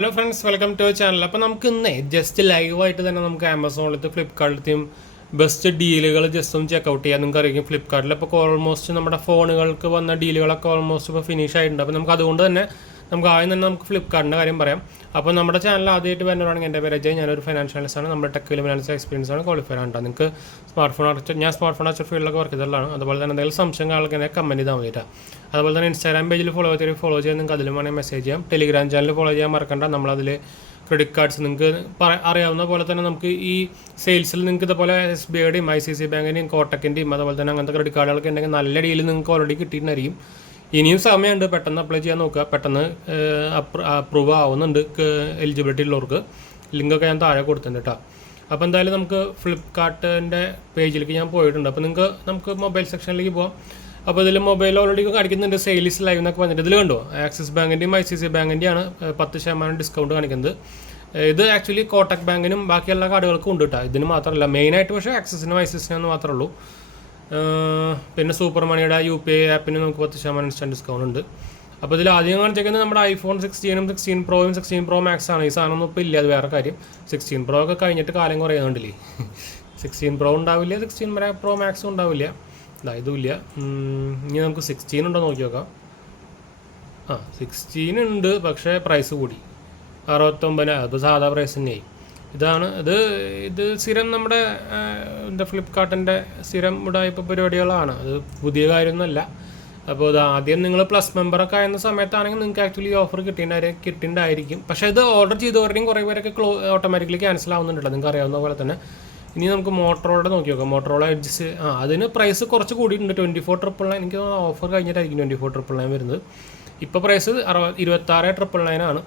Hello friends, welcome to channel. അപ്പോൾ നമുക്ക് ഇന്നേ ജസ്റ്റ് ലൈവായിട്ട് തന്നെ നമുക്ക് ആമസോണിലത്തെ ഫ്ലിപ്കാർട്ടിലത്തെയും ബെസ്റ്റ് ഡീലുകൾ ജസ്റ്റ് ഒന്ന് ചെക്കൗട്ട് ചെയ്യാൻ നിങ്ങൾക്ക് അറിയാം. ഫ്ലിപ്കാർട്ടിൽ ഇപ്പോൾ ഓൾമോസ്റ്റ് നമ്മുടെ ഫോണുകൾക്ക് വന്ന ഡീലുകളൊക്കെ ഓൾമോസ്റ്റ് ഇപ്പോൾ ഫിനിഷ് ആയിട്ടുണ്ട്. അപ്പോൾ നമുക്ക് അതുകൊണ്ട് തന്നെ നമുക്ക് ആദ്യം തന്നെ നമുക്ക് ഫ്ലിപ്കാർട്ടിൻ്റെ കാര്യം പറയാം. അപ്പോൾ നമ്മുടെ ചാനൽ ആദ്യമായിട്ട് വരുന്നതാണെങ്കിൽ എൻ്റെ പേര് അജയ്, ഞാനൊരു ഫൈനാൻഷ്യൽ അനലിസ്റ്റാണ്. നമ്മുടെ ടെക്കിൽ ഫിനാൻഷ്യൽ എക്സ്പീരിയൻസ് ആണ്, ക്വാളിഫൈഡ് ആണ്. നിങ്ങൾക്ക് ഞാൻ സ്മാർട്ട് ഫോൺ അച്ചർ ഫീൽഡിലൊക്കെ വർക്ക് ചെയ്തതാണ്. അതുപോലെ തന്നെ എന്തെങ്കിലും സംശയം ആൾക്ക് എന്നെ കമൻറ്റ് ചെയ്താൽ മതിയിട്ടാണ്. അതുപോലെ തന്നെ ഇൻസ്റ്റാഗ്രാം പേജിൽ ഫോളോ ചെയ്യാൻ നിങ്ങൾക്ക് അതിലും വേണമെങ്കിൽ മെസ്സേജ് ചെയ്യാം. ടെലിഗ്രാം ചാനൽ ഫോളോ ചെയ്യാൻ മറക്കണ്ട. നമ്മളതിൽ ക്രെഡിറ്റ് കാർഡ്സ് നിങ്ങൾക്ക് അറിയാവുന്ന പോലെ തന്നെ നമുക്ക് ഈ സെയിൽസിൽ നിങ്ങൾക്ക് ഇതുപോലെ SBIയുടെയും ICICI ബാങ്കിൻ്റെയും കോട്ടക്കിൻ്റെയും അതുപോലെ തന്നെ അങ്ങനത്തെ ക്രെഡിറ്റ് കാർഡുകളൊക്കെ ഉണ്ടെങ്കിൽ നല്ല ഡീൽ നിങ്ങൾക്ക് ഓൾറെഡി കിട്ടിയിട്ടുണ്ടായിരിക്കും. ഇനിയും സമയമുണ്ട്, പെട്ടെന്ന് അപ്ലൈ ചെയ്യാൻ നോക്കുക. പെട്ടെന്ന് അപ്രൂവ് ആവുന്നുണ്ട് എലിജിബിലിറ്റി ഉള്ളവർക്ക്. ലിങ്കൊക്കെ ഞാൻ താഴെ കൊടുത്തിട്ടുണ്ട് കേട്ടോ. അപ്പോൾ എന്തായാലും നമുക്ക് ഫ്ലിപ്കാർട്ടിൻ്റെ പേജിലേക്ക് ഞാൻ പോയിട്ടുണ്ട്. അപ്പോൾ നമുക്ക് മൊബൈൽ സെക്ഷനിലേക്ക് പോകാം. അപ്പോൾ ഇതിൽ മൊബൈൽ ഓൾറെഡി കാണിക്കുന്നുണ്ട്, സെയിൽസ് ലൈവ് എന്നൊക്കെ പറഞ്ഞിട്ട്. ഇതിൽ കണ്ടോ, ആക്സിസ് ബാങ്കിൻ്റെയും ICICI ബാങ്കിൻ്റെയാണ് 10% ഡിസ്കൗണ്ട് കാണിക്കുന്നത്. ഇത് ആക്ച്വലി കോട്ടക് ബാങ്കിനും ബാക്കി എല്ലാ കാർഡുകൾക്കും ഉണ്ട് കേട്ടോ, ഇതിന് മാത്രമല്ല. മെയിനായിട്ട് പക്ഷേ ആക്സിസിനും ICICIനും മാത്രമേ ഉള്ളൂ. പിന്നെ സൂപ്പർ മണിയുടെ UPI ആപ്പിന് നമുക്ക് 10% ഇൻസ്റ്റൻറ്റ് ഡിസ്കൗണ്ട് ഉണ്ട്. അപ്പോൾ ഇതിൽ ആദ്യം കാണിച്ചേക്കുന്നത് നമ്മുടെ iPhone 16ഉം 16 പ്രോയും 16 Pro Max ആണ്. ഈ സാധനമൊന്നും ഇപ്പോൾ ഇല്ല, അത് വേറെ കാര്യം. 16 Pro ഒക്കെ കഴിഞ്ഞിട്ട് കാലം കുറയുന്നുണ്ടല്ലേ. 16 Pro ഉണ്ടാവില്ല, 16 Pro Max ഉണ്ടാവില്ല, ഇതുമില്ല. ഇനി നമുക്ക് 16 ഉണ്ടോ നോക്കി നോക്കാം. 16 ഉണ്ട്, പക്ഷേ പ്രൈസ് കൂടി 69. അപ്പോൾ സാധാ പ്രൈസ് തന്നെയായി. ഇത് സ്ഥിരം നമ്മുടെ ഫ്ലിപ്കാർട്ടിൻ്റെ സ്ഥിരം ഉടായ്പ പരിപാടികളാണ്. അത് പുതിയ കാര്യമൊന്നുമല്ല. അപ്പോൾ ഇത് ആദ്യം നിങ്ങൾ പ്ലസ് മെമ്പറൊക്കെ ആയിരുന്ന സമയത്താണെങ്കിൽ നിങ്ങൾക്ക് ആക്ച്വലി ഓഫർ കിട്ടിയിട്ടുണ്ടായിരിക്കും. പക്ഷേ ഇത് ഓർഡർ ചെയ്തവരുടെയും കുറേ പേരൊക്കെ ഓട്ടോമാറ്റിക്കലി ക്യാൻസൽ ആവുന്നുണ്ടല്ലോ, നിങ്ങൾക്ക് അറിയാവുന്ന പോലെ തന്നെ. ഇനി നമുക്ക് മോട്ടറോളയുടെ നോക്കി നോക്കാം. മോട്ടറോള എഡ്ജസ് അതിന് പ്രൈസ് കുറച്ച് കൂടിയിട്ടുണ്ട്. 24,999. എനിക്ക് ഓഫർ കഴിഞ്ഞിട്ടായിരിക്കും 24,999 വരുന്നത്. ഇപ്പോൾ പ്രൈസ് 26,999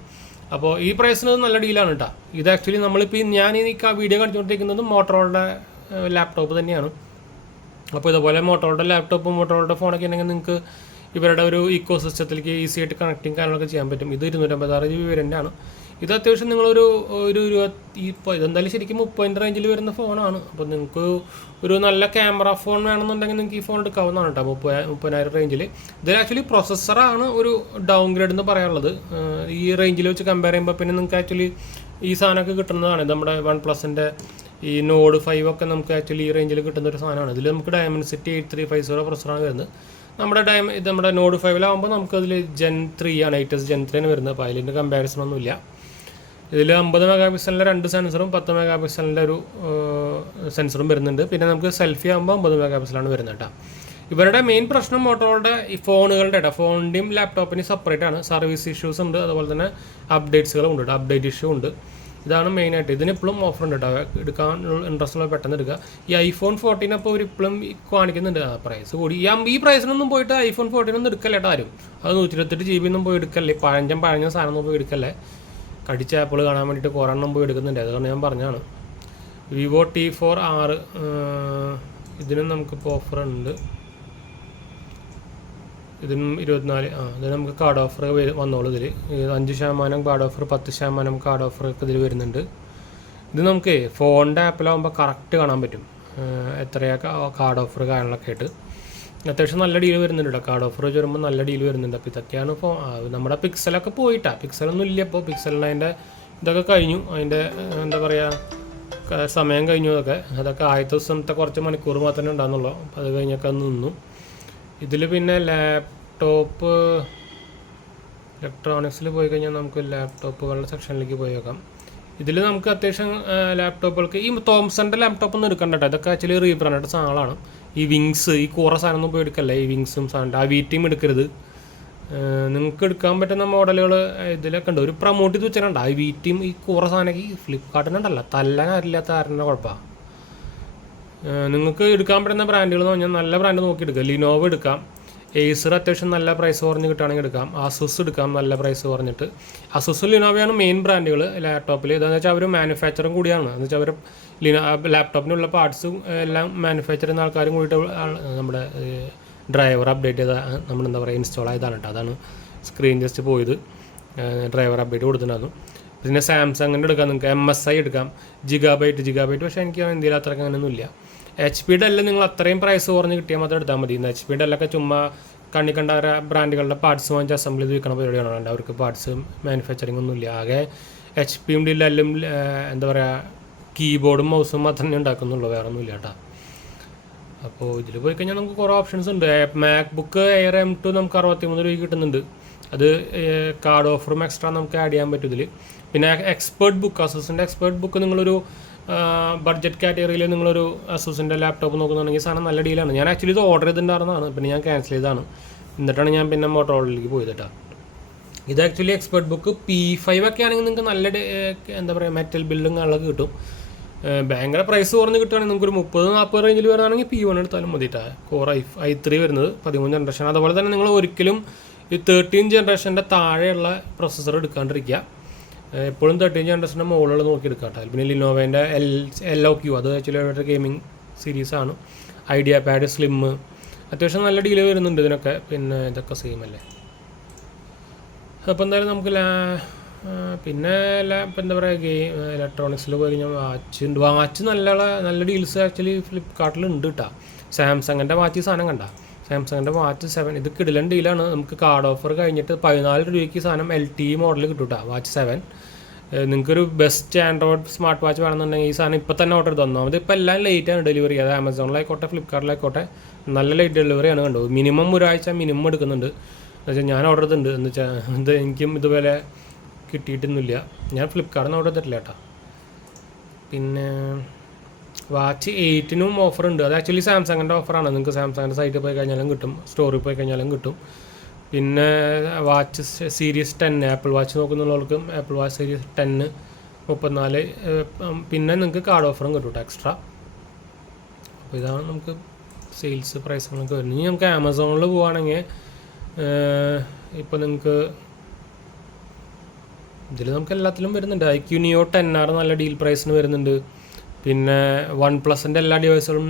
അപ്പോൾ ഈ പ്രൈസിന് നല്ല ഡീലാണ് കേട്ടോ. ഇത് ആക്ച്വലി നമ്മളിപ്പോൾ ഞാൻ വീഡിയോ കാണിച്ചുകൊണ്ടിരിക്കുന്നത് മോട്ടറോളയുടെ ലാപ്ടോപ്പ് തന്നെയാണ്. അപ്പോൾ ഇതുപോലെ മോട്ടറോളയുടെ ലാപ്ടോപ്പും മോട്ടറോളയുടെ ഫോണൊക്കെ ഉണ്ടെങ്കിൽ നിങ്ങൾക്ക് ഇവരുടെ ഒരു ഇക്കോ സിസ്റ്റത്തിലേക്ക് ഈസി ആയിട്ട് കണക്റ്റിംഗ് കാര്യങ്ങളൊക്കെ ചെയ്യാൻ പറ്റും. ഇത് 256 GB വേരിയൻ്റാണ്. ഇത് അത്യാവശ്യം നിങ്ങളൊരു ഇതെന്തായാലും ശരിക്കും 30 റേഞ്ചിൽ വരുന്ന ഫോണാണ്. അപ്പോൾ നിങ്ങൾക്ക് ഒരു നല്ല ക്യാമറ ഫോൺ വേണമെന്നുണ്ടെങ്കിൽ നിങ്ങൾക്ക് ഈ ഫോൺ എടുക്കാവുന്നതാണ് കേട്ടോ. 30,000 റേഞ്ചിൽ. ഇതിൽ ആക്ച്വലി പ്രൊസസ്സറാണ് ഒരു ഡൗൺ ഗ്രേഡ് എന്ന് പറയാനുള്ളത്. ഈ റേഞ്ചിൽ വെച്ച് കമ്പയർ ചെയ്യുമ്പോൾ പിന്നെ നിങ്ങൾക്ക് ആക്ച്വലി ഈ സാധനമൊക്കെ കിട്ടുന്നതാണ്. നമ്മുടെ OnePlusൻ്റെ ഈ Nord 5 ഒക്കെ നമുക്ക് ആക്ച്വലി ഈ റേഞ്ചിൽ കിട്ടുന്ന ഒരു സാധനമാണ്. ഇതിൽ നമുക്ക് Dimensity 8350 പ്രൊസസ്സറാണ് വരുന്നത്. നമ്മുടെ Nord 5 നമുക്കതിൽ Gen 3 ആണ്, 8s Gen 3 ആണ് വരുന്നത്. അപ്പോൾ അതിൻ്റെ കമ്പാരിസൺ ഒന്നുമില്ല. ഇതിൽ 50 മെഗാപിക്സലിൻ്റെ 2 സെൻസറും 10 മെഗാപിക്സലിൻ്റെ ഒരു സെൻസറും വരുന്നുണ്ട്. പിന്നെ നമുക്ക് സെൽഫി ആകുമ്പോൾ 50 മെഗാപിക്സലാണ് വരുന്നത് കേട്ടോ. ഇവരുടെ മെയിൻ പ്രശ്നം മോട്ടോറുടെ ഈ ഫോണുകളുടെ ഫോണിൻ്റെയും ലാപ്ടോപ്പിൻ്റെയും സെപ്പറേറ്റ് ആണ്. സർവീസ് ഇഷ്യൂസ് ഉണ്ട്, അതുപോലെ തന്നെ അപ്ഡേറ്റ്സുകളും ഉണ്ട് കേട്ടോ. അപ്ഡേറ്റ് ഇഷ്യൂ ഉണ്ട്. ഇതാണ് മെയിനായിട്ട്. ഇതിനിപ്പോഴും ഓഫർ ഉണ്ട് കേട്ടോ. എടുക്കാൻ ഇൻട്രസ്റ്റ് ഉള്ള പെട്ടെന്ന് എടുക്കുക. ഈ iPhone 14 അപ്പോൾ ഇപ്പോഴും കാണിക്കുന്നുണ്ട് പ്രൈസ് കൂടി. ഈ പ്രൈസിനൊന്നും പോയിട്ട് iPhone 14 ഒന്നും എടുക്കല്ലേ കേട്ടോ ആരും. അത് 128 GB ഒന്നും പോയി എടുക്കല്ലേ. പഴഞ്ഞ സാധനം ഒന്നും പോയി എടുക്കല്ലേ. കടിച്ച ആപ്പിൾ കാണാൻ വേണ്ടിയിട്ട് കുറേ എണ്ണം പോയി എടുക്കുന്നുണ്ട്. അതുകൊണ്ട് ഞാൻ പറഞ്ഞാണ്. Vivo T4R ഇതിനും നമുക്കിപ്പോൾ ഓഫർ ഉണ്ട്. ഇതിനും 24. ഇതിന് നമുക്ക് കാർഡ് ഓഫർ വന്നോളൂ. ഇതിൽ 5% കാർഡ് ഓഫർ, 10% കാർഡ് ഓഫറൊക്കെ ഇതിൽ വരുന്നുണ്ട്. ഇത് നമുക്ക് ഫോണിൻ്റെ ആപ്പിലാകുമ്പോൾ കറക്റ്റ് കാണാൻ പറ്റും എത്രയൊക്കെ കാർഡ് ഓഫർ കാര്യങ്ങളൊക്കെ ആയിട്ട്. അത്യാവശ്യം നല്ല ഡീൽ വരുന്നുണ്ട് കേട്ടോ. കാർഡ് ഓഫർ വരുമ്പോൾ നല്ല ഡീൽ വരുന്നുണ്ട്. അപ്പോൾ ഇതൊക്കെയാണ് ഇപ്പോൾ നമ്മുടെ പിക്സലൊക്കെ പോയിട്ടാ. പിക്സലൊന്നും ഇല്ല ഇപ്പോൾ. പിക്സലിന് അതിൻ്റെ ഇതൊക്കെ കഴിഞ്ഞു. അതിൻ്റെ എന്താ പറയുക, സമയം കഴിഞ്ഞു. അതൊക്കെ ആദ്യത്തെ ദിവസത്തെ കുറച്ച് മണിക്കൂർ മാത്രമേ ഉണ്ടാകുന്നുള്ളൂ. അപ്പോൾ അത് കഴിഞ്ഞൊക്കെ നിന്നു. ഇതിൽ പിന്നെ ലാപ്ടോപ്പ് ഇലക്ട്രോണിക്സിൽ പോയി കഴിഞ്ഞാൽ നമുക്ക് ലാപ്ടോപ്പുകളുടെ സെക്ഷനിലേക്ക് പോയി നോക്കാം. ഇതിൽ നമുക്ക് അത്യാവശ്യം ലാപ്ടോപ്പുകൾക്ക് ഈ തോംസൻ്റെ ലാപ്ടോപ്പ് ഒന്നും എടുക്കണ്ട കേട്ടോ. ഇതൊക്കെ ആക്ച്വലി റീബ്രാൻഡ് സാധനങ്ങളാണ്. ഈ വിങ്സ്, ഈ കൂറ സാധനം ഒന്നും പോയി എടുക്കല്ലേ. ഈ വിങ്സും സാധനം VTയും എടുക്കരുത്. നിങ്ങൾക്ക് എടുക്കാൻ പറ്റുന്ന മോഡലുകൾ ഇതിലൊക്കെ ഉണ്ട്. ഒരു പ്രൊമോട്ട് ചെയ്ത് വെച്ചിട്ടുണ്ട്. ഈ VTയും ഈ കൂറ സാധനമൊക്കെ ഈ ഫ്ലിപ്കാർട്ടിനുണ്ടല്ല, തല്ലാൻ അറിയില്ലാത്ത ആരുടെ കുഴപ്പമാണ്. നിങ്ങൾക്ക് എടുക്കാൻ പറ്റുന്ന ബ്രാൻഡുകൾ എന്ന് പറഞ്ഞാൽ നല്ല ബ്രാൻഡ് നോക്കി എടുക്കുക. ലിനോവോ എടുക്കാം. ഏസർ അത്യാവശ്യം നല്ല പ്രൈസ് കുറഞ്ഞ് കിട്ടുകയാണെങ്കിൽ എടുക്കാം. ASUS എടുക്കാം നല്ല പ്രൈസ് കുറഞ്ഞിട്ട്. ASUS ലിനോവയാണ് മെയിൻ ബ്രാൻഡുകൾ ലാപ്ടോപ്പിൽ. ഇതാണെന്ന് വെച്ചാൽ അവർ മാനുഫാക്ചറും കൂടിയാണ്. എന്ന് വെച്ചാൽ അവർ ലാപ്ടോപ്പിനുള്ള പാർട്സും എല്ലാം മാനുഫാക്ചർ ചെയ്യുന്ന ആൾക്കാരും കൂടിയിട്ട് നമ്മുടെ ഡ്രൈവർ അപ്ഡേറ്റ് ചെയ്ത നമ്മളെന്താ പറയുക ഇൻസ്റ്റാൾ ആയതാണ് കേട്ടോ. അതാണ് സ്ക്രീൻ ജസ്റ്റ് പോയത്. ഡ്രൈവർ അപ്ഡേറ്റ് കൊടുത്തിട്ടുണ്ടായിരുന്നു. പിന്നെ സാംസങ്ങിൻ്റെ എടുക്കാം. നിങ്ങൾക്ക് MSI എടുക്കാം. ജിഗാബൈറ്റ് പക്ഷേ എനിക്ക് ഇന്ത്യയിൽ അത്രയ്ക്ക് അങ്ങനെയൊന്നും ഇല്ല. HP ഡെല്ല് നിങ്ങൾ അത്രയും പ്രൈസ് കുറഞ്ഞ് കിട്ടിയാൽ മാത്രം എടുത്താൽ മതി. HP ഡെല്ലൊക്കെ ചുമ്മാ കണ്ണി കണ്ട ബ്രാൻഡുകളുടെ പാർട്സ് വാങ്ങിച്ച് അസംബിൾ ചെയ്ത് വിൽക്കുന്ന പരിപാടിയാണ്. അവർക്ക് പാർട്സ് മാനുഫാക്ചറിങ് ഒന്നുമില്ല. ആകെ HP ഡെല്ലും എന്താ പറയുക കീബോർഡും മൗസും മാത്രമേ ഉണ്ടാക്കുന്നുള്ളൂ, വേറെ ഒന്നുമില്ല കേട്ടോ. അപ്പോൾ ഇതിൽ പോയി കഴിഞ്ഞാൽ നമുക്ക് കുറേ ഓപ്ഷൻസ് ഉണ്ട്. മാക്ബുക്ക് എയർ M2 നമുക്ക് 63 രൂപയ്ക്ക് കിട്ടുന്നുണ്ട്. അത് കാർഡ് ഓഫറും എക്സ്ട്രാ നമുക്ക് ആഡ് ചെയ്യാൻ പറ്റും ഇതിൽ. പിന്നെ എക്സ്പേർട്ട് ബുക്ക്, അസൂസിൻ്റെ എക്സ്പേർട്ട് ബുക്ക് നിങ്ങളൊരു ബഡ്ജറ്റ് കാറ്റഗറിയിൽ നിങ്ങളൊരു അസൂസിൻ്റെ ലാപ്ടോപ്പ് നോക്കുന്നുണ്ടെങ്കിൽ സാധനം നല്ല ഡീലാണ്. ഞാൻ ആക്ച്വലി ഇത് ഓർഡർ ചെയ്തിട്ടുണ്ടായിരുന്നതാണ്, പിന്നെ ഞാൻ ക്യാൻസൽ ചെയ്തതാണ്. എന്നിട്ടാണ് ഞാൻ പിന്നെ മോട്ടോറോളയിലേക്ക് പോയത് കേട്ടോ. ഇത് ആക്ച്വലി എക്സ്പേർട്ട് ബുക്ക് P5 ഒക്കെ ആണെങ്കിൽ നിങ്ങൾക്ക് നല്ല എന്താ പറയുക മെറ്റൽ ബിൽഡും കാര്യങ്ങളൊക്കെ കിട്ടും. ഭയങ്കര പ്രൈസ് കുറഞ്ഞ് കിട്ടുകയാണെങ്കിൽ നമുക്കൊരു 30-40 റേഞ്ചിൽ വരുവാണെങ്കിൽ P1 എടുത്താലും മതിയിട്ടാ. Core i3 വരുന്നത് 13 ജനറേഷൻ. അതുപോലെ തന്നെ നിങ്ങൾ ഒരിക്കലും ഈ 13 ജനറേഷൻ്റെ താഴെയുള്ള പ്രൊസസ്സർ എടുക്കാണ്ടിരിക്കുക. എപ്പോഴും 13 ജനറേഷൻ്റെ മുകളിൽ നോക്കി എടുക്കാം കേട്ടോ. പിന്നെ ലിനോവേൻ്റെ LOQ, അത് ആക്ച്വലി അവരുടെ ഗെയിമിംഗ് സീരീസാണ്. ഐഡിയ പാഡ് സ്ലിം അത്യാവശ്യം നല്ല ഡീല് വരുന്നുണ്ട് ഇതിനൊക്കെ. പിന്നെ ഇതൊക്കെ സെയിം അല്ലേ. അപ്പോൾ എന്തായാലും നമുക്ക് പിന്നെ ഇപ്പം എന്താ പറയുക ഇലക്ട്രോണിക്സിൽ പോയി കഴിഞ്ഞാൽ വാച്ച് നല്ല ഡീൽസ് ആക്ച്വലി ഫ്ലിപ്കാർട്ടിലുണ്ട് കേട്ടോ. സാംസങ്ങിൻ്റെ വാച്ച് സാധനം കണ്ട, സാംസങ്ങിൻ്റെ വാച്ച് 7 ഇത് കിടിലൻ ഡീലാണ്. നമുക്ക് കാർഡ് ഓഫർ കഴിഞ്ഞിട്ട് 14 രൂപയ്ക്ക് സാധനം LTE മോഡൽ കിട്ടും കേട്ടോ. വാച്ച് 7 നിങ്ങൾക്കൊരു ബെസ്റ്റ് ആൻഡ്രോയിഡ് സ്മാർട്ട് വാച്ച് വേണമെന്നുണ്ടെങ്കിൽ ഈ സാധനം ഇപ്പോൾ തന്നെ ഓർഡർ ചെയ്ത് തന്നോ. എല്ലാം ലേറ്റാണ് ഡെലിവറി. അത് ആമസോണിലായിക്കോട്ടെ ഫ്ലിപ്കാർട്ടിലായിക്കോട്ടെ നല്ല ലേറ്റ് ഡെലിവറിയാണ് കണ്ടു. മിനിമം ഒരാഴ്ച മിനിമം എടുക്കുന്നുണ്ട്. എന്നുവെച്ചാൽ ഞാൻ ഓർഡർ ചെയ്തിട്ടുണ്ട്. എന്ന് വെച്ചാൽ എനിക്കും ഇതുപോലെ കിട്ടിയിട്ടൊന്നുമില്ല. ഞാൻ ഫ്ലിപ്കാർട്ടിൽ നിന്ന് ഓർഡർ ചെയ്തിട്ടില്ല കേട്ടോ. പിന്നെ വാച്ച് 8നും ഓഫറുണ്ട്. അത് ആക്ച്വലി സാംസങ്ങിൻ്റെ ഓഫറാണ്. നിങ്ങൾക്ക് സാംസങ്ങിൻ്റെ സൈറ്റിൽ പോയി കഴിഞ്ഞാലും കിട്ടും, സ്റ്റോറിൽ പോയി കഴിഞ്ഞാലും കിട്ടും. പിന്നെ വാച്ച് സീരീസ് 10 ആപ്പിൾ വാച്ച് നോക്കുന്നുള്ളവർക്കും ആപ്പിൾ വാച്ച് സീരീസ് 10 34. പിന്നെ നിങ്ങൾക്ക് കാർഡ് ഓഫറും കിട്ടും കേട്ടോ എക്സ്ട്രാ. അപ്പോൾ ഇതാണ് നമുക്ക് സെയിൽസ് പ്രൈസുകളൊക്കെ വരുന്നത്. ഇനി നമുക്ക് ആമസോണിൽ പോവുകയാണെങ്കിൽ ഇപ്പോൾ നിങ്ങൾക്ക് ഇതിൽ നമുക്ക് എല്ലാത്തിലും വരുന്നുണ്ട്. IQ Neo 10R നല്ല ഡീൽ പ്രൈസിന് വരുന്നുണ്ട്. പിന്നെ OnePlusൻ്റെ എല്ലാ ഡിവൈസുകളും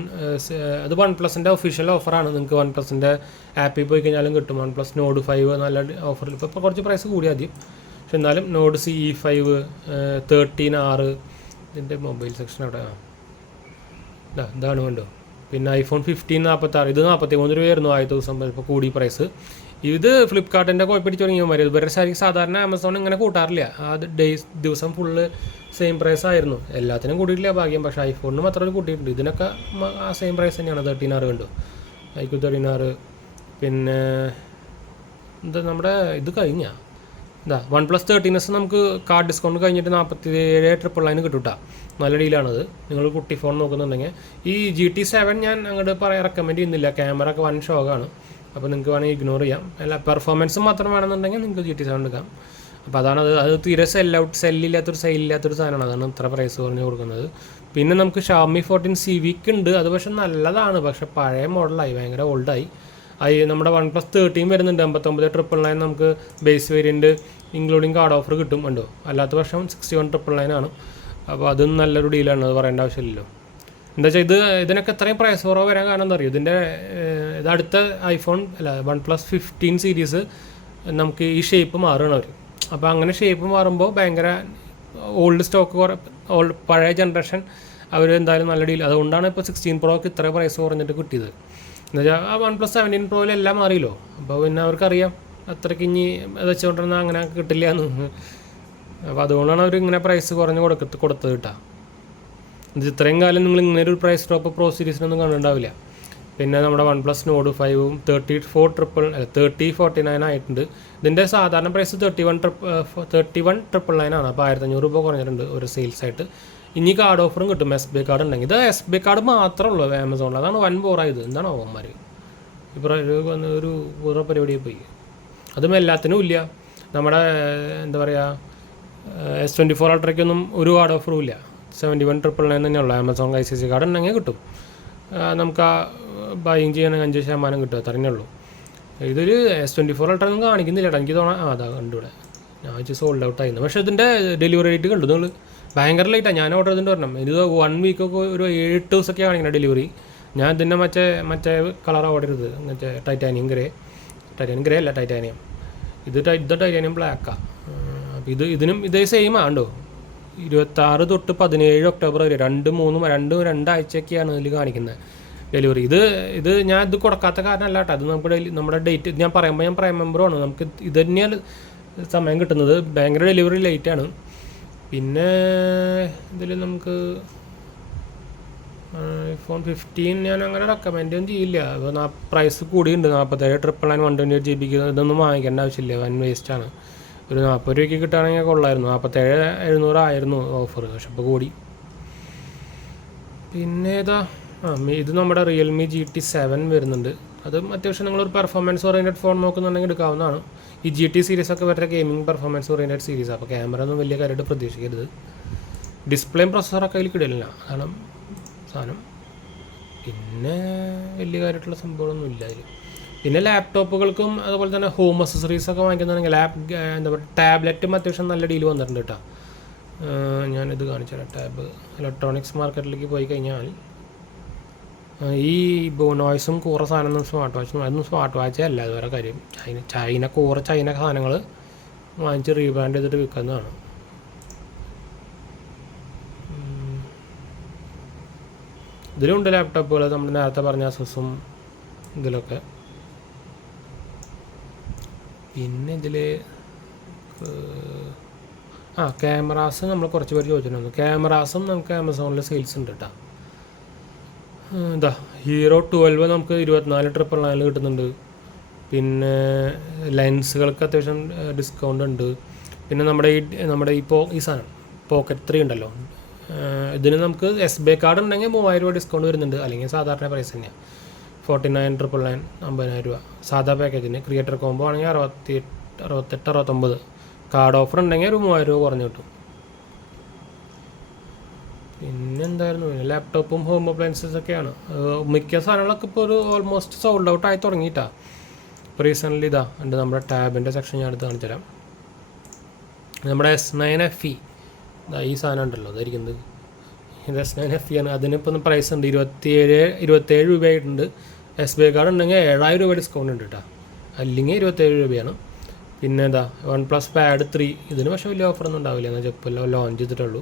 അത് OnePlusൻ്റെ ഒഫീഷ്യൽ ഓഫറാണ്. നിങ്ങൾക്ക് OnePlusൻ്റെ ആപ്പിൽ പോയി കഴിഞ്ഞാലും കിട്ടും. OnePlus Nord 5 നല്ല ഓഫറിൽ ഇപ്പോൾ കുറച്ച് പ്രൈസ് കൂടി ആദ്യം, പക്ഷെ എന്നാലും Nord CE5 13R ഇതിൻ്റെ മൊബൈൽ സെക്ഷൻ അവിടെ ഇതാണ് വേണ്ടോ. പിന്നെ iPhone 15 46, ഇത് 43 രൂപയായിരുന്നു ആദ്യത്തെ ദിവസം. ഇപ്പോൾ കൂടി പ്രൈസ്. ഇത് ഫ്ലിപ്കാർട്ടിൻ്റെ കുഴപ്പമിടിച്ച് തുടങ്ങിയവന്മാർ ഇതുവരെ സാധാരണ ആമസോൺ ഇങ്ങനെ കൂട്ടാറില്ല. അത് ദിവസം ഫുള്ള് സെയിം പ്രൈസ് ആയിരുന്നു. എല്ലാത്തിനും കൂട്ടിയിട്ടില്ല ഭാഗ്യം, പക്ഷേ ഐഫോണിന് മാത്രം കൂട്ടിയിട്ടുണ്ട്. ഇതിനൊക്കെ ആ സെയിം പ്രൈസ് തന്നെയാണ്. 13R കണ്ടു, IQ 13R. പിന്നെ എന്താ നമ്മുടെ ഇത് കഴിഞ്ഞാൽ OnePlus 13s നമുക്ക് കാർഡ് ഡിസ്കൗണ്ട് കഴിഞ്ഞിട്ട് 47,999 കിട്ടും കേട്ടോ. നല്ല ഡീലാണത്. നിങ്ങൾ കുട്ടി ഫോൺ നോക്കുന്നുണ്ടെങ്കിൽ ഈ GT7 ഞാൻ അങ്ങോട്ട് റെക്കമെൻഡ് ചെയ്യുന്നില്ല. ക്യാമറ ഒക്കെ വൻ ഷോക്കാണ്. അപ്പോൾ നിങ്ങൾക്ക് വേണമെങ്കിൽ ഇഗ്നോർ ചെയ്യാം. അല്ല പെർഫോമൻസ് മാത്രം വേണമെന്നുണ്ടെങ്കിൽ നിങ്ങൾക്ക് GT7 എടുക്കാം. അപ്പോൾ അതാണ് അത് തീരെ സെല്ലില്ലാത്തൊരു സാധനമാണ്. അതാണ് ഇത്ര പ്രൈസ് കുറഞ്ഞ് കൊടുക്കുന്നത്. പിന്നെ നമുക്ക് Xiaomi 14 Civic ഉണ്ട്. അത് പക്ഷെ നല്ലതാണ്, പക്ഷെ പഴയ മോഡലായി, ഭയങ്കര ഓൾഡായി. നമ്മുടെ OnePlus 13 വരുന്നുണ്ട് 59,999. നമുക്ക് base variant including card offer കിട്ടും ഉണ്ടോ. അല്ലാത്ത പക്ഷം 61,999 ആണ്. അപ്പോൾ അതും നല്ലൊരു ഡീലാണ്, അത് പറയേണ്ട ആവശ്യമില്ലല്ലോ. എന്താ വെച്ചാൽ ഇതിനൊക്കെ എത്രയും പ്രൈസ് കുറവ് വരാൻ കാരണം എന്താ അറിയും, ഇത് അടുത്ത OnePlus 15 സീരീസ് നമുക്ക് ഈ ഷേപ്പ് മാറുകയാണ് അവർ. അപ്പോൾ അങ്ങനെ ഷേപ്പ് മാറുമ്പോൾ ഭയങ്കര ഓൾഡ് സ്റ്റോക്ക് പഴയ ജനറേഷൻ അവർ എന്തായാലും നല്ല ഡീൽ. അതുകൊണ്ടാണ് ഇപ്പോൾ 16 Proക്ക് ഇത്ര പ്രൈസ് കുറഞ്ഞിട്ട് കിട്ടിയത്. എന്നുവെച്ചാൽ ആ OnePlus 17 Proയിൽ എല്ലാം മാറിയല്ലോ. അപ്പോൾ പിന്നെ അവർക്കറിയാം അത്രയ്ക്ക് ഇനി വെച്ചുകൊണ്ടിരുന്നാൽ അങ്ങനെ കിട്ടില്ല എന്ന്. അപ്പോൾ അതുകൊണ്ടാണ് അവർ ഇങ്ങനെ പ്രൈസ് കുറഞ്ഞ് കൊടുത്തത് കേട്ടോ. ഇത്രയും കാലം നിങ്ങൾ ഇങ്ങനെ ഒരു പ്രൈസ് ഡ്രോപ്പ് പ്രോ സീരീസിനൊന്നും കണ്ടിട്ടുണ്ടാവില്ല. പിന്നെ നമ്മുടെ OnePlus Nord 5 3049 ആയിട്ടുണ്ട്. ഇതിൻ്റെ സാധാരണ പ്രൈസ് 31,999 ആണ്. അപ്പോൾ 1,500 രൂപ കുറഞ്ഞിട്ടുണ്ട് ഒരു സെയിൽസ് ആയിട്ട്. ഇനി കാർഡ് ഓഫറും കിട്ടും. SBI കാർഡ് ഉണ്ടെങ്കിൽ. ഇത് SBI കാർഡ് മാത്രമേ ഉള്ളൂ ആമസോണിൽ. അതാണ് വൻ ബോറായത്. എന്താണ് അവന്മാർ ഇപ്പോൾ ഒരു പൂർവ്വ പരിപാടിയിൽ പോയി. അതും എല്ലാത്തിനും ഇല്ല. നമ്മുടെ എന്താ പറയുക S24 അൾട്രയ്ക്കൊന്നും ഒരു കാർഡ് ഓഫറും ഇല്ല. 71,999 തന്നെയുള്ളൂ. ആമസോൺ ICICI കാർഡ് ഉണ്ടെങ്കിൽ കിട്ടും. നമുക്ക് ആ ബൈങ് ചെയ്യണമെങ്കിൽ 5% കിട്ടും, അത്രയേ ഉള്ളൂ. ഇതൊരു S24 അൾട്ര ഒന്നും കാണിക്കുന്നില്ല കേട്ടോ. എനിക്ക് തോന്നാം അതാ കണ്ടുകൂടെ. ഞാൻ സോൾഡ് ഔട്ട് ആയിരുന്നു. പക്ഷേ ഇതിൻ്റെ ഡെലിവറി ഡേറ്റ് കണ്ടു നിങ്ങൾ, ഭയങ്കര ലേറ്റാണ്. ഞാൻ ഓർഡർ ചെയ്തിട്ട് വരണം. ഇത് 1 വീക്കൊക്കെ ഒരു 7 ദിവസമൊക്കെ കാണിക്കണം ഡെലിവറി. ഞാൻ ഇതിൻ്റെ മറ്റേ കളർ ഓർഡർ ചെയ്തത്, മറ്റേ ടൈറ്റാനിയം ഗ്രേ അല്ല ടൈറ്റാനിയം. ഇത് ടൈറ്റാനിയം ബ്ലാക്കാണ്. അപ്പോൾ ഇതിനും ഇതേ സെയിം ആണ്ടോ. 26 തൊട്ട് 17 ഒക്ടോബർ വരെ 2 ആഴ്ചയൊക്കെയാണ് ഇതിൽ കാണിക്കുന്നത്. ഡെലിവറി. ഇത് ഞാൻ ഇത് കൊടുക്കാത്ത കാരണമല്ല കേട്ടോ, അത് നമുക്ക് നമ്മുടെ ഡേറ്റ് ഞാൻ പ്രൈം മെമ്പറുമാണ്, നമുക്ക് ഇത് തന്നെയാണ് സമയം കിട്ടുന്നത്. ഭയങ്കര ഡെലിവറി ലേറ്റാണ്. പിന്നെ ഇതിൽ നമുക്ക് iPhone 15 ഞാൻ അങ്ങനെ റെക്കമെൻഡ് ഒന്നും ചെയ്യില്ല. അപ്പോൾ പ്രൈസ് കൂടിയുണ്ട്, 47,999 128 GB. ഇതൊന്നും വാങ്ങിക്കേണ്ട ആവശ്യമില്ല, വൻ വേസ്റ്റാണ്. ഒരു 40 രൂപയ്ക്ക് കിട്ടുകയാണെങ്കിൽ കൊള്ളായിരുന്നു. 47,700 ആയിരുന്നു ഓഫർ, പക്ഷെ ഇപ്പോൾ കൂടി. പിന്നെ ഇത് നമ്മുടെ റിയൽമി GT7 വരുന്നുണ്ട്. അതും അത്യാവശ്യം നിങ്ങളൊരു പെർഫോമൻസ് ഓറിയൻറ്റഡ് ഫോൺ നോക്കുന്നുണ്ടെങ്കിൽ എടുക്കാവുന്നതാണ്. ഈ GT സീരീസൊക്കെ വരെ ഗെയിമിംഗ് പെർഫോമൻസ് ഓറിയൻറ്റഡ് സീരീസാണ്, അപ്പോൾ ക്യാമറ ഒന്നും വലിയ കാര്യമായിട്ട് പ്രതീക്ഷിക്കരുത്. ഡിസ്പ്ലേയും പ്രൊസസ്സറൊക്കെ അതിൽ കിടില്ല കാരണം സാധനം. പിന്നെ വലിയ കാര്യമായിട്ടുള്ള സംഭവമൊന്നും ഇല്ല അതിൽ. പിന്നെ ലാപ്ടോപ്പുകൾക്കും അതുപോലെ തന്നെ ഹോം അക്സസറീസൊക്കെ വാങ്ങിക്കുന്നുണ്ടെങ്കിൽ എന്താ പറയുക, ടാബ്ലറ്റും അത്യാവശ്യം നല്ല ഡീൽ വന്നിട്ടുണ്ട് കേട്ടോ. ഞാനിത് കാണിച്ചു തരാം. ടാബ് ഇലക്ട്രോണിക്സ് മാർക്കറ്റിലേക്ക് പോയി കഴിഞ്ഞാൽ ഈ നോയ്സും കൂറ സാധനം സ്മാർട്ട് വാച്ചും, അതൊന്നും സ്മാർട്ട് വാച്ചേ അല്ല. അത് വേറെ കാര്യം. ചൈന സാധനങ്ങൾ വാങ്ങിച്ച് റീബ്രാൻഡ് ചെയ്തിട്ട് വിൽക്കുന്നതാണ്. ഇതിലുണ്ട് ലാപ്ടോപ്പുകൾ, നമ്മൾ നേരത്തെ പറഞ്ഞ അസൂസും ഇതിലൊക്കെ. പിന്നെ ഇതിൽ ക്യാമറാസ് നമ്മൾ കുറച്ച് പേര് ചോദിച്ചിട്ടുണ്ടായിരുന്നു. ക്യാമറാസും നമുക്ക് ആമസോണിൽ സെയിൽസ് ഉണ്ട് കേട്ടോ. Hero 12 നമുക്ക് 24,999 കിട്ടുന്നുണ്ട്. പിന്നെ ലെൻസുകൾക്ക് അത്യാവശ്യം ഡിസ്കൗണ്ട് ഉണ്ട്. പിന്നെ നമ്മുടെ ഈ സാധനം പോക്കറ്റ് 3 ഉണ്ടല്ലോ, ഇതിന് നമുക്ക് SBI കാർഡ് ഉണ്ടെങ്കിൽ 3,000 രൂപ ഡിസ്കൗണ്ട് വരുന്നുണ്ട്. അല്ലെങ്കിൽ സാധാരണ പ്രൈസ് തന്നെയാണ് 49,999 50,000 രൂപ സാധാ പാക്കേജിന്. ക്രിയേറ്റർ കോംബോ ആണെങ്കിൽ 68-69. കാർഡ് ഓഫർ ഉണ്ടെങ്കിൽ ഒരു 3,000 രൂപ കുറഞ്ഞ് കിട്ടും. പിന്നെ എന്തായിരുന്നു, ലാപ്ടോപ്പും ഹോം അപ്ലയൻസസ് ഒക്കെയാണ്. മിക്ക സാധനങ്ങളൊക്കെ ഇപ്പോൾ ഒരു ഓൾമോസ്റ്റ് സോൾഡ് ഔട്ട് ആയി തുടങ്ങിയിട്ടാണ്. ഇപ്പോൾ റീസെൻ്റ്ലി ഉണ്ട് നമ്മുടെ ടാബിൻ്റെ സെക്ഷൻ ഞാൻ എടുത്ത് കാണിച്ചു തരാം. നമ്മുടെ S9 FE ഈ സാധനം ഉണ്ടല്ലോ, അതായിരിക്കുന്നത് ഇത് S9 FE ആണ്. അതിനിപ്പോൾ പ്രൈസ് ഉണ്ട് 27 രൂപയായിട്ടുണ്ട്. SBI കാർഡ് ഉണ്ടെങ്കിൽ 7,000 രൂപ ഡിസ്കൗണ്ട് ഉണ്ട് കേട്ടോ, അല്ലെങ്കിൽ 27 രൂപയാണ്. പിന്നെ OnePlus Pad 3 ഇതിന് പക്ഷേ വലിയ ഓഫറൊന്നും ഉണ്ടാവില്ല, എന്നാൽ ഇപ്പോൾ ലോഞ്ച് ചെയ്തിട്ടുള്ളൂ.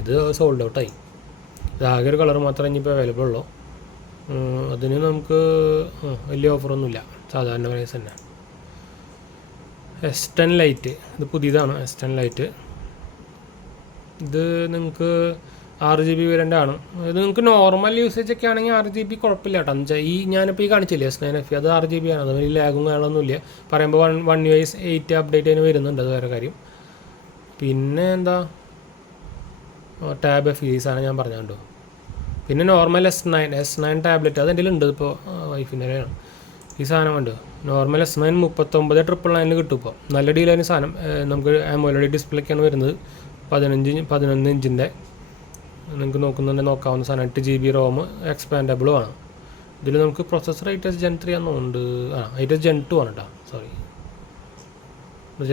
ഇത് സോൾഡ് ഔട്ടായി. ഇതാകെ ഒരു കളർ മാത്രമേ ഇനിയിപ്പോൾ അവൈലബിൾ ഉള്ളൂ. അതിന് നമുക്ക് വലിയ ഓഫറൊന്നുമില്ല, സാധാരണ പ്രൈസ് തന്നെ. S10 Lite ഇത് പുതിയതാണ്. S10 Lite ഇത് നിങ്ങൾക്ക് 6GB വേരിയൻ്റാണ്. ഇത് നിങ്ങൾക്ക് നോർമൽ യൂസേജ് ഒക്കെ ആണെങ്കിൽ 6GB കുഴപ്പമില്ല കേട്ടോ. ഞാനിപ്പോൾ കാണിച്ചില്ലേ S9 FE, അത് 6GB ആണ്. അത് വലിയ ലാഗും കാര്യങ്ങളൊന്നുമില്ല. പറയുമ്പോൾ 1UI 8 അപ്ഡേറ്റ് അതിന് വരുന്നുണ്ട്, അത് വേറെ കാര്യം. പിന്നെ ടാബ് FE ഈ സാധനം ഞാൻ പറഞ്ഞുണ്ടോ. പിന്നെ നോർമൽ S9 ടാബ്ലറ്റ് അത് എൻ്റെ ഉണ്ട്, ഇപ്പോൾ വൈഫിൻ്റെ ആണ് ഈ സാധനം ഉണ്ട്. നോർമൽ S9 39,999 കിട്ടും ഇപ്പോൾ, നല്ല ഡീലായിരുന്നു സാധനം. നമുക്ക് AMOLED ഡിസ്പ്ലേക്കാണ് വരുന്നത്, 11 ഇഞ്ചിൻ്റെ. നിങ്ങൾക്ക് നോക്കാവുന്ന സാധനം. 8GB ROM എക്സ്പാൻഡബിളും ആണ്. ഇതിൽ നമുക്ക് പ്രൊസസ്സർ ITS Gen 3 ആണെന്നുണ്ട്. ITS Gen 2 ആണ് കേട്ടോ, സോറി.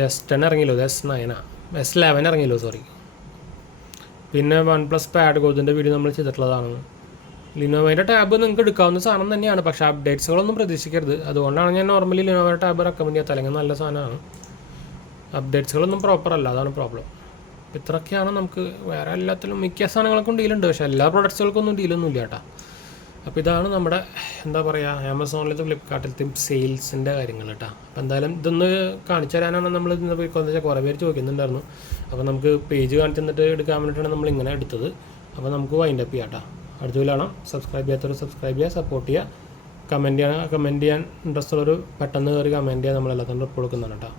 S10 ഇറങ്ങിയല്ലോ, S9 S11 ഇറങ്ങിയല്ലോ, സോറി. പിന്നെ OnePlus Pad Go-ൻ്റെ വീഡിയോ നമ്മൾ ചെയ്തിട്ടുള്ളതാണ്. ലിനോവയുടെ ടാബ് നിങ്ങൾക്ക് എടുക്കാവുന്ന സാധനം തന്നെയാണ്, പക്ഷേ അപ്ഡേറ്റ്സുകളൊന്നും പ്രതീക്ഷിക്കരുത്. അതുകൊണ്ടാണ് ഞാൻ നോർമലി ലിനോവയുടെ ടാബ് റെക്കമെൻഡ് ചെയ്യാത്ത, അല്ലെങ്കിൽ നല്ല സാധനമാണ്. അപ്ഡേറ്റ്സുകളൊന്നും പ്രോപ്പർ അല്ല, അതാണ് പ്രോബ്ലം. ഇത്രയൊക്കെയാണ് നമുക്ക്. വേറെ എല്ലാത്തിലും മിക്ക സാധനങ്ങൾക്കും ഡീലുണ്ട്, പക്ഷേ എല്ലാ പ്രൊഡക്ട്സുകൾക്കൊന്നും ഡീലൊന്നും ഇല്ല കേട്ടോ. അപ്പോൾ ഇതാണ് നമ്മുടെ എന്താ പറയുക, ആമസോണിലത്തെ ഫ്ലിപ്കാർട്ടിലത്തെയും സെയിൽസിൻ്റെ കാര്യങ്ങൾ കേട്ടോ. അപ്പോൾ എന്തായാലും ഇതൊന്ന് കാണിച്ചു തരാനാണ് നമ്മൾ ഇന്ന് പോയിക്കൊന്ന് വെച്ചാൽ കുറേ പേര് ചോദിക്കുന്നുണ്ടായിരുന്നു. അപ്പോൾ നമുക്ക് പേജ് കാണിച്ചു തന്നിട്ട് എടുക്കാൻ വേണ്ടിയിട്ടാണ് നമ്മൾ ഇങ്ങനെ എടുത്തത്. അപ്പോൾ നമുക്ക് വൈൻഡ് അപ്പ് ചെയ്യാം കേട്ടോ. അടുത്ത വീഡിയോ സബ്സ്ക്രൈബ് ചെയ്യാത്തവർ സബ്സ്ക്രൈബ് ചെയ്യുക, സപ്പോർട്ട് ചെയ്യുക, കമൻറ്റ് ചെയ്യാൻ ഇൻട്രസ്റ്റ് ഉള്ളൊരു പെട്ടെന്ന് കയറി കമൻറ്റ് ചെയ്യാൻ നമ്മളെല്ലാത്തിനും റിപ്പോർട്ട് കൊടുക്കുന്നതാണ് കേട്ടോ.